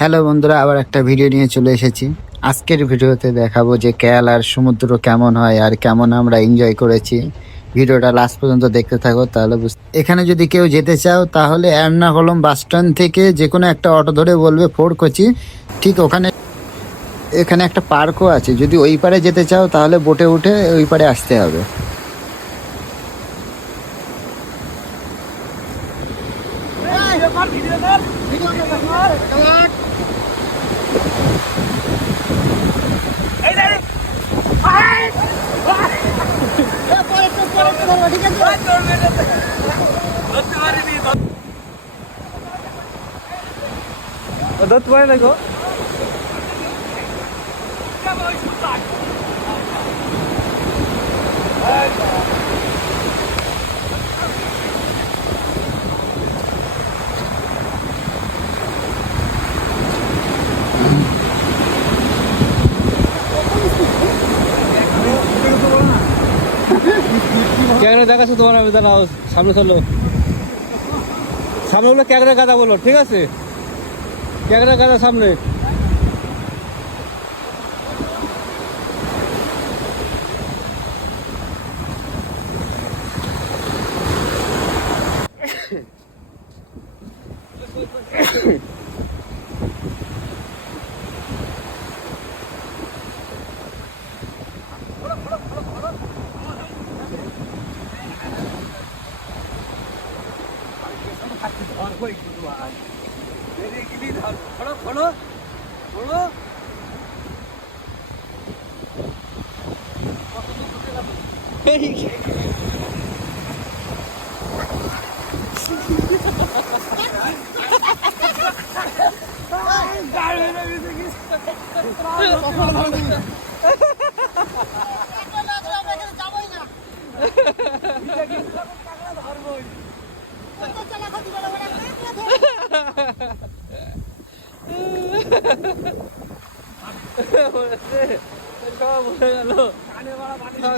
Hello বন্ধুরা, আবার একটা ভিডিও নিয়ে চলে এসেছি। আজকের ভিডিওতে দেখাবো যে কেরালার সমুদ্র কেমন হয় আর কেমন আমরা এনজয় করেছি। ভিডিওটা লাস্ট পর্যন্ত দেখতে থাকো, তাহলে এখানে যদি কেউ যেতে চাও তাহলে এর্নাকুলম বাস স্ট্যান্ড থেকে যে কোনো একটা অটো ধরে বলবে ফোর কোচি। ঠিক ওখানে এখানে একটা পার্কও আছে, যদি ওই পারে যেতে চাও তাহলে বোটে উঠে ওই পারে আসতে হবে। ধরতে পারে না গো। ক্যাংরা দেখাচ্ছ তোমার, আমি দাঁড়াও, সামনে চলো, সামনে বলো ক্যাংরা গাদা বলো, ঠিক আছে? ক্যাংরা গাদা সামনে।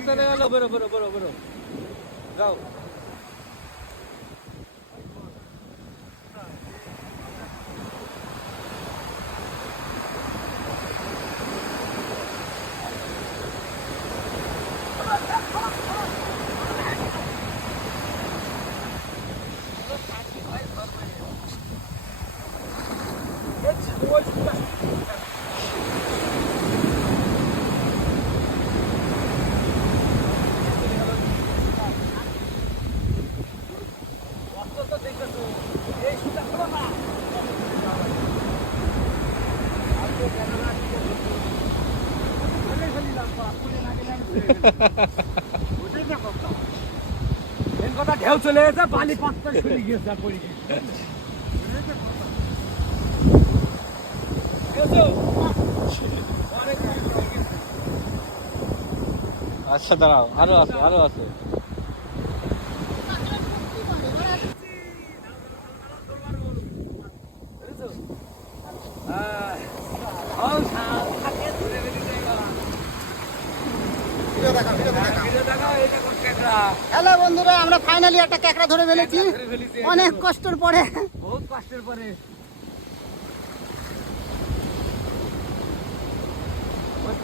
চলে গেল, বেরো বেরো বেরো বেরো, যাও। ঢেউ চলে গেছে, পানি পাত্তা চলে গিয়েছে। আচ্ছা দাঁড়াও, আরো আছে, আরো আছে। হ্যালো বন্ধুরা, আমরা ফাইনালি একটা ক্যাকড়া ধরে ফেলেছি অনেক কষ্টের পরে। বহুত কষ্টের পরে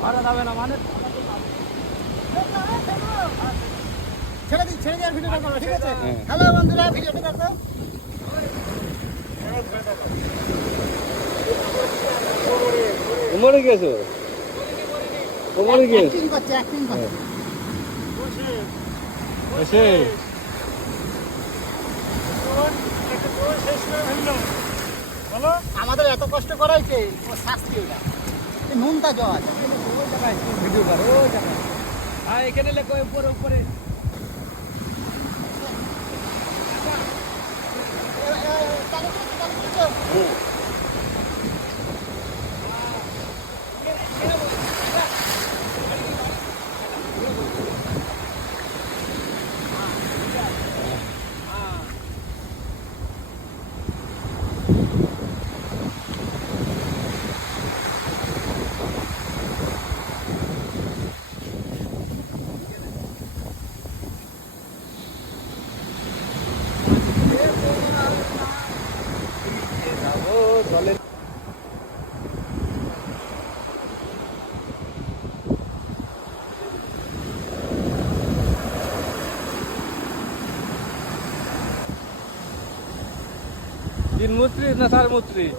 ধরা যাবে না মানে। ছেড়ে দিই আর ভিডিওটা করো, ঠিক আছে? হ্যালো বন্ধুরা, ভিডিওটা দেখো। মরে গেছো, মরে গেছে। অ্যাক্টিং করছে। এসে আমাদের এত কষ্ট করাইছে, ও শাস্তি ওটা নুনটা জল। ভিডিও করো, ওই জায়গায়। হ্যাঁ, এখানে লেখো উপরে উপরে। বত্রিশ না 34?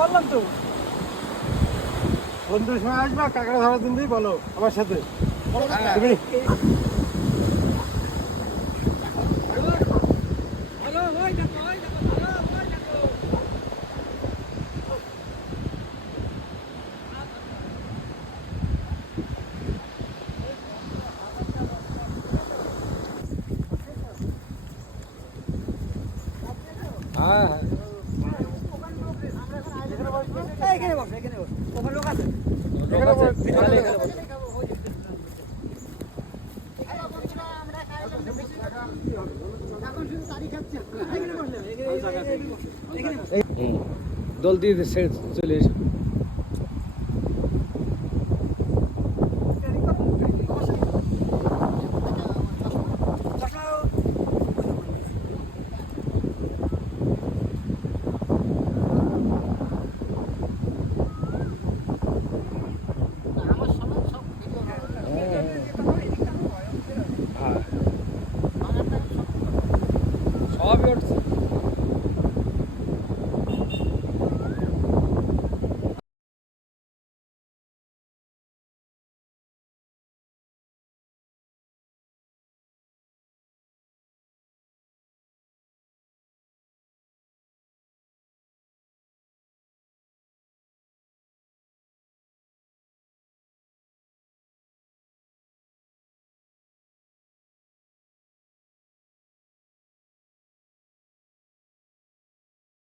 বললাম তো বন্ধুর সময় আসবা, কাঁকড়া ধরার দিন দিয়ে বলো আমার সাথে। হ্যাঁ এখানে বস, এখানে বস, ওখানে লোক আছে, এখানে বস, এখানে বস। দল দিয়ে চলে এসো।